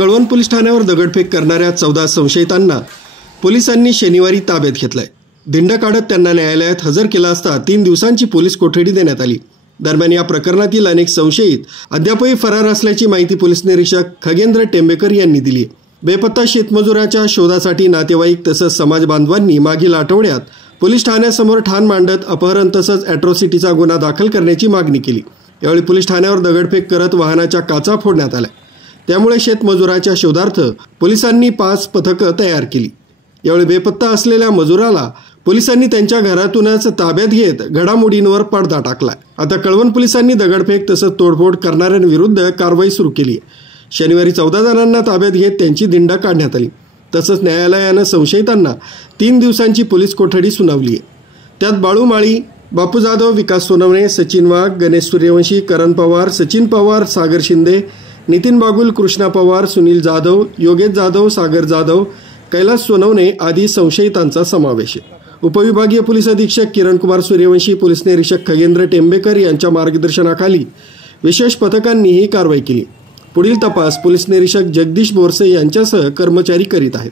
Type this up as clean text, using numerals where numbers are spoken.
Kalwan police ठाण्यावर दगडफेक करणाऱ्या 14 संशयितांना पोलिसांनी शनिवारी ताब्यात घेतलंय। दिंड काढत त्यांना न्यायालयात हजर केला असता 3 दिवसांची पोलीस कोठडी देण्यात आली। दरम्यान या प्रकरणातील अनेक संशयित अद्यापही फरार असल्याची माहिती पोलीस निरीक्षक खगेंद्र टेंबेकर यांनी दिली। बेपत्ता शेतमजुराच्या शोधासाठी नातेवाईक तसंच समाज बांधवांनी मागील आठवड्यात पोलीस ठाण्यासमोर ठाण मांडत अपहरण तसंच ॲट्रॉसिटीचा गुन्हा दाखल करण्याची मागणी केली। यावेळी पोलीस ठाण्यावर दगडफेक करत वाहनाच्या काचा फोडण्यात आल्या। त्यामुळे शेतमजुराच्या शोधार्थ पोलिसांनी 5 पथकं तयार केली। यावेळी बेपत्ता असलेल्या मजुराला पोलिसांनी त्यांच्या घरातूनच ताब्यात घेत घडामोडींवर पडदा टाकला। आता कळवण पोलिसांनी दगडफेक तसंच तोडफोड करणाऱ्यांविरुद्ध कारवाई सुरू केली आहे। शनिवारी 14 जणांना ताब्यात घेत त्यांची दिंड काढण्यात आली। तसंच न्यायालयानं संशयितांना 3 दिवसांची पोलीस कोठडी सुनावली आहे। त्यात बाळू माळी, बापू जाधव, विकास सोनवणे, सचिन वाघ, गणेश सूर्यवंशी, करण पवार, सचिन पवार, सागर शिंदे, नितीन बागुल, कृष्णा पवार, सुनील जाधव, योगेश जाधव, सागर जाधव, कैलास सोनवणे आदी संशयितांचा समावेश आहे। उपविभागीय पोलीस अधीक्षक किरण कुमार सूर्यवंशी, पोलीस निरीक्षक खगेंद्र टेंबेकर यांच्या मार्गदर्शनाखाली विशेष पथकांनी ही कारवाई केली। पुढील तपास पोलीस निरीक्षक जगदीश बोरसे यांच्यासह कर्मचारी करीत आहेत।